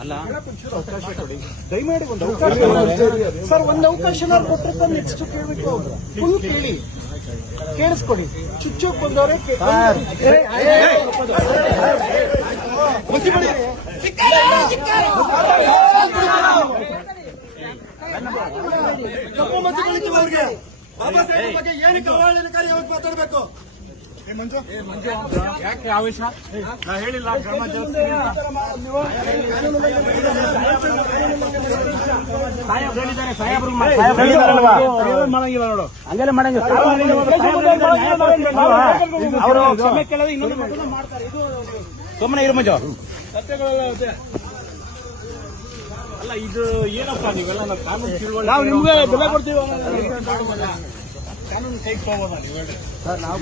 ಅಲ್ಲ ಅವಕಾಶ ಕೊಡಿ ದಯಮಾಡಿ ಒಂದು ಅವಕಾಶ ಸರ್. ಒಂದು ಅವಕಾಶ ಕೊಟ್ಟರೆ ನೆಕ್ಸ್ಟ್ ಕೇಳಬೇಕು. ಫುಲ್ ಕೇಳಿ ಕೇಳಿಸ್ಕೊಡಿ. ಚುಚ್ಚೋಕ್ ಬಂದವರೇ ಕಪ್ಪು ಮಸಿ ಬಳಿತವ್ರಿಗೆ ಬಾಬಾ ಸಾಹೇಬ್ ಬಗ್ಗೆ ಏನಕ್ಕೆ ಅವಹೇಳನಕಾರಿ ಯಾವತ್ತು ಮಾತಾಡಬೇಕು? ಯಾಕೆ ಆವೇಶ? ನಾ ಹೇಳಿಲ್ಲ ಕ್ರಮ ಮಾಡಂಗಿಲ್ಲ ನೋಡು, ಹಂಗೆಲ್ಲ ಮಾಡಂಗಿಲ್ಲ. ಅವರು ಕ್ಷಮೆ ಕೇಳೋದು ಇನ್ನೊಂದು ಮಾಡ್ತಾರೆ. ಇದು ಸುಮ್ಮನೆ ಇರು ಮಂಜು. ಅಲ್ಲ ಇದು ಏನಪ್ಪ ನೀವೆಲ್ಲ ಕಾನೂನು ತಿಳುವಳಿ ನಾವು ನಿಮ್ಗೆ ಬೆಲೆ ಕೊಡ್ತೀವಿ. ಕಾನೂನು ಕೈ ತಗೋಬೋದಾ ನೀವು ಹೇಳಿ ಸರ್? ನಾವು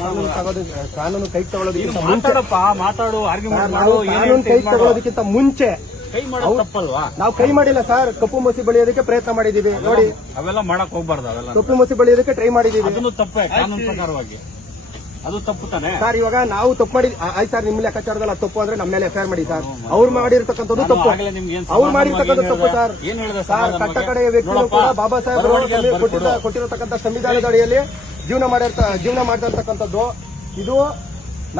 ಕಾನೂನು ಕೈ ತಗೊಳ್ಳೋದಕ್ಕಿಂತ ಮಾತಾಡಪ್ಪ, ಮಾತಾಡು, ಆರ್ಗ್ಯುಮೆಂಟ್ ಮಾಡು. ಕಾನೂನು ಕೈ ತಗೊಳ್ಳೋದಕ್ಕಿಂತ ಮುಂಚೆ ಕೈ ಮಾಡೋದು ತಪ್ಪಲ್ವಾ? ನಾವು ಕೈ ಮಾಡಿಲ್ಲ ಸರ್. ಕಪ್ಪು ಮಸಿ ಬಳಿಯೋದಕ್ಕೆ ಪ್ರಯತ್ನ ಮಾಡಿದೀವಿ ನೋಡಿ. ಅವೆಲ್ಲ ಮಾಡಕ್ ಹೋಗ್ಬಾರ್ದು. ಅವೆಲ್ಲ ಕಪ್ಪು ಮಸಿ ಬಳಿಯೋದಕ್ಕೆ ಟ್ರೈ ಮಾಡಿದೀವಿ. ಅದನ್ನು ತಪ್ಪೇ ಕಾನೂನು ಪ್ರಕಾರವಾಗಿ. ಅದು ತಪ್ಪು ತಾನೆ ಸರ್. ಇವಾಗ ನಾವು ತಪ್ಪು ಮಾಡಿ ಆಯ್ತು ಸರ್. ನಿಮ್ಮ ಲೆಕ್ಕಾಚಾರದಲ್ಲಿ ಅದು ತಪ್ಪು ಅಂದ್ರೆ ನಮ್ಮ ಮೇಲೆ ಎಫ್ಐಆರ್ ಮಾಡಿ ಸರ್. ಅವ್ರು ಮಾಡಿರ್ತಕ್ಕಂಥದ್ದು ತಪ್ಪು. ಅವ್ರು ಮಾಡಿರ್ತಕ್ಕಂಥ ತಪ್ಪು ಸರ್. ಏನ್ ಹೇಳಿದೆ ಸರ್? ಕಟ್ಟ ಕಡೆಯ ವ್ಯಕ್ತಿಗಳು ಕೂಡ ಬಾಬಾ ಸಾಹೇಬ್ ಕೊಟ್ಟಿರತಕ್ಕಂಥ ಸಂವಿಧಾನದ ಅಡಿಯಲ್ಲಿ ಜೀವನ ಮಾಡ್ತಿರ್ತಕ್ಕಂಥದ್ದು ಇದು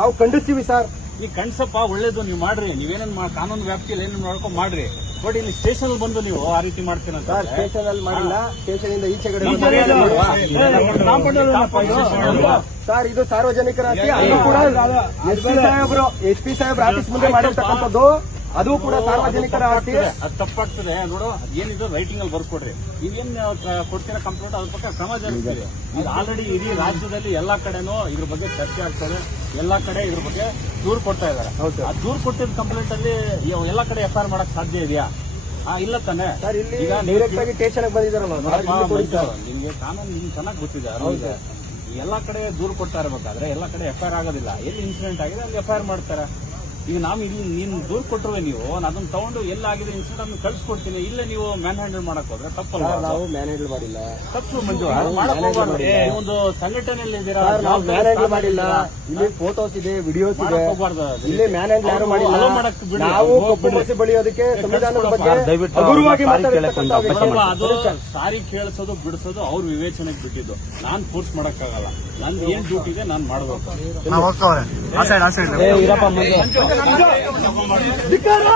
ನಾವು ಖಂಡಿಸ್ತೀವಿ ಸರ್. ಈ ಕಣ್ಸಪ್ಪ ಒಳ್ಳೇದು, ನೀವು ಮಾಡ್ರಿ. ನೀವೇನೇನ್ ಕಾನೂನು ವ್ಯಾಪ್ತಿಯಲ್ಲಿ ಏನೇನು ನೋಡ್ಕೊಂಡು ಮಾಡ್ರಿ. ಬಟ್ ಇಲ್ಲಿ ಸ್ಟೇಷನ್ ಬಂದು ನೀವು ಆ ರೀತಿ ಮಾಡ್ತೀರ ಸರ್? ಸ್ಟೇಷನ್ ಅಲ್ಲಿ ಮಾಡಿಲ್ಲ. ಸ್ಟೇಷನ್ ಇಂದ ಈಚೆಗಡೆ ಸರ್. ಇದು ಸಾರ್ವಜನಿಕರ ಆಸ್ತಿ. ಅದು ಕೂಡ ಎಸ್ ಪಿ ಸಾಹೇಬ್ರ ಆಫೀಸ್ ಮುಂದೆ ಮಾಡಿರ್ತಕ್ಕಂಥದ್ದು. ಅದು ಕೂಡ ಸಾರ್ವಜನಿಕರ ಆಸ್ತಿ. ಅದು ತಪ್ಪಾಗ್ತದೆ ನೋಡು. ಏನಿದು ರೈಟಿಂಗ್ ಅಲ್ಲಿ ಬರ್ಕೊಡ್ರಿ. ನೀವೇನ್ ಕೊಡ್ತೀರ ಕಂಪ್ಲೇಂಟ್ ಅದ್ರ ಪಕ್ಕ ಕ್ರಮ ಜರುಗಿಸ್ತೀರಿ. ಇದು ಆಲ್ರೆಡಿ ಇಡೀ ರಾಜ್ಯದಲ್ಲಿ ಎಲ್ಲಾ ಕಡೆನೂ ಇದ್ರ ಬಗ್ಗೆ ಚರ್ಚೆ ಆಗ್ತದೆ. ಎಲ್ಲಾ ಕಡೆ ಇದ್ರ ಬಗ್ಗೆ ದೂರು ಕೊಡ್ತಾ ಇದಾರೆ. ಆ ದೂರು ಕೊಟ್ಟಿದ್ದ ಕಂಪ್ಲೇಂಟ್ ಅಲ್ಲಿ ಎಲ್ಲಾ ಕಡೆ ಎಫ್ಐಆರ್ ಮಾಡಕ್ ಸಾಧ್ಯ ಇದೆಯಾ? ಇಲ್ಲ ತಾನೆ ಸರ್. ಇಲ್ಲಿ ಡೈರೆಕ್ಟ್ ಆಗಿ ಸ್ಟೇಷನ್ ಬಂದಿದ್ದಾರಲ್ಲ ನಿಮ್ಗೆ ಕಾನೂನು ನಿಮ್ಗೆ ಚೆನ್ನಾಗಿ ಗೊತ್ತಿದೆ. ಎಲ್ಲಾ ಕಡೆ ದೂರು ಕೊಡ್ತಾ ಇರಬೇಕಾದ್ರೆ ಎಲ್ಲಾ ಕಡೆ ಎಫ್ಐಆರ್ ಆಗೋದಿಲ್ಲ. ಎಲ್ಲಿ ಇನ್ಸಿಡೆಂಟ್ ಆಗಿದೆ ಅಲ್ಲಿ ಎಫ್ಐಆರ್ ಮಾಡ್ತಾರೆ. ಈಗ ನಾವು ಇಲ್ಲಿ ನೀನು ದೂರು ಕೊಟ್ಟರುವೆ ನೀವು ಅದನ್ನ ತಗೊಂಡು ಎಲ್ಲಾಗಿದೆ ಇನ್ಸಿಡೆಂಟ್ ಅನ್ನು ಕಳ್ಸಿಕೊಡ್ತೀನಿ. ಇಲ್ಲೇ ನೀವು ಮ್ಯಾನ್ ಹ್ಯಾಂಡಲ್ ಮಾಡಕ್ ಹೋದ್ರೆ ತಪ್ಪಲ್ಲ. ನಾವು ಮ್ಯಾನ್ ಹ್ಯಾಂಡಲ್ ಮಾಡಿಲ್ಲ. ತಪ್ಪು ಮಂಜು. ಒಂದು ಸಂಘಟನೆಯಲ್ಲಿ ಇದ್ದೀರಾ? ನಾವು ಮ್ಯಾನ್ ಹ್ಯಾಂಡಲ್ ಮಾಡಿಲ್ಲ. ಇಲ್ಲಿ ಫೋಟೋಸ್ ಇದೆ, ವಿಡಿಯೋಸ್ ಇದೆ. ಇಲ್ಲಿ ಮ್ಯಾನ್ ಹ್ಯಾಂಡಲ್ ಯಾರು ಮಾಡಿಲ್ಲ. ನಾವು ಕಪ್ಪು ಮಸಿ ಬಳಿಯೋದಕ್ಕೆ ಸಂವಿಧಾನದ ಬಗ್ಗೆ ಹಗುರವಾಗಿ ಅದು ಸಾರಿ ಕೇಳಿಸೋದು ಬಿಡಿಸೋದು ಅವ್ರ ವಿವೇಚನೆಗೆ ಬಿಟ್ಟಿದ್ದು. ನಾನ್ ಫೋರ್ಸ್ ಮಾಡಕ್ಕಾಗಲ್ಲ. ನಂದು ಏನ್ ಡ್ಯೂಟಿ ಇದೆ ನಾನ್ ಮಾಡ್ಬೇಕು. ಧಿಕ್ಕಾರ